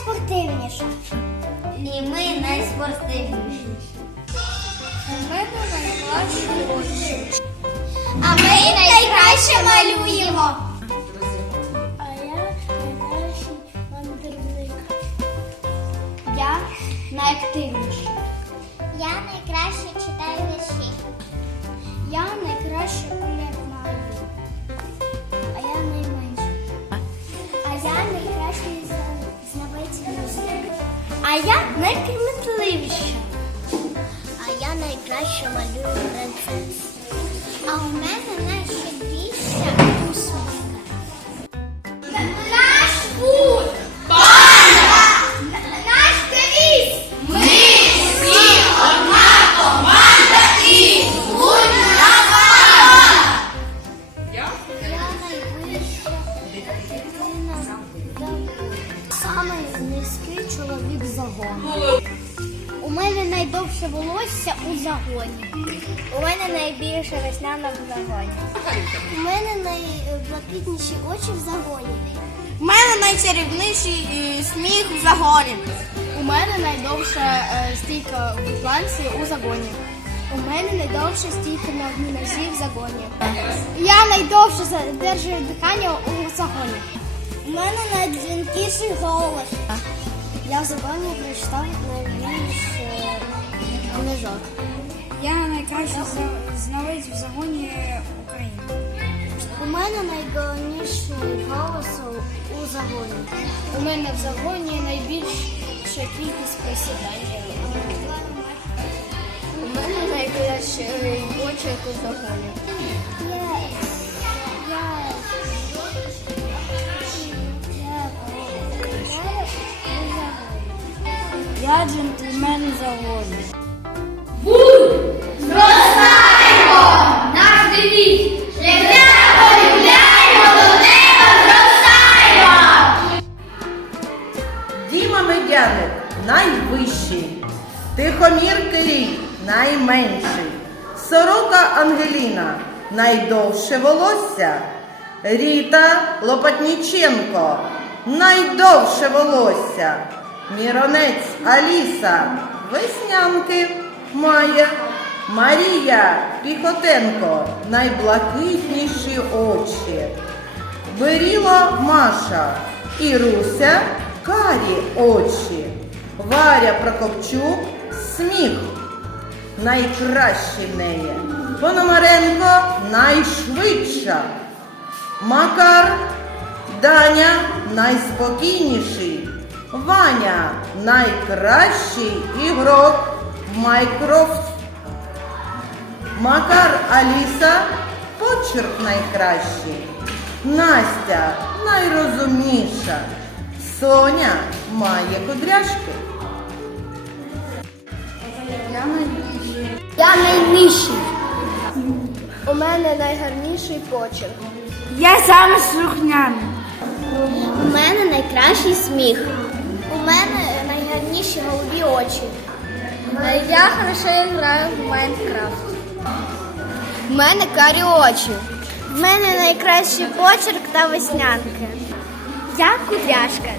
найспортивніша. І ми найспортивніші. Мене найкращі. А ми найкраще малюємо. А я найкращий мандрівник. Я найактивніший. Я найкраще читаю вірші. Я найкраще пам'ятаю. А А я найкмітливіша. А я найкраще малюю принцес. А у мене найщедріша усмішка. Наш путь! Панда! Наш девіз! Ми всі одна команда і будь-на Я найвища дитина. Самий низький чоловік загону. У мене найдовше волосся у загоні. У мене найбільше весняна в загоні. У мене найблакитніші очі в загоні. У мене найчарівніший е, сміх в загорі. У мене найдовша е, стійка в планці у загоні. У мене найдовша стійка на одній нозі в загоні. Я найдовше держу дихання у загоні. У мене найдзвінкіший голос. Я в загоні прочитав найбільше книжок. Я найкращий за- знавець в загоні України. У мене найголовніший голос у загоні. У мене в загоні найбільша кількість присідань. У мене найкращий почерк у загоні. Я джентльмен загону. Наш девіз. Життя полюбляємо, зростаємо. Діма Медяник найвищий, Тихомір Кирій найменший, Сорока Ангеліна найдовше волосся, Ріта Лопатніченко найдовше волосся, Міронець Аліса веснянки має, Марія Піхотенко найблакитніші очі. Беріла Маша і Руся карі очі. Варя Прокопчук сміх. Найкращий в неї. Пономаренко найшвидша. Макар Даня найспокійніший. Ваня найкращий ігрок в Майкрофт. Макар Аліса почерк найкращий. Настя найрозумніша. Соня має кудряшки. Я найнижчий. У мене найгарніший почерк. Я саме слухняний. У мене найкращий сміх. Мене найгарніші голубі очі. Я хорошо граю в Майнкрафт. У мене карі очі. У мене найкращий почерк та веснянки. Я кудряшка.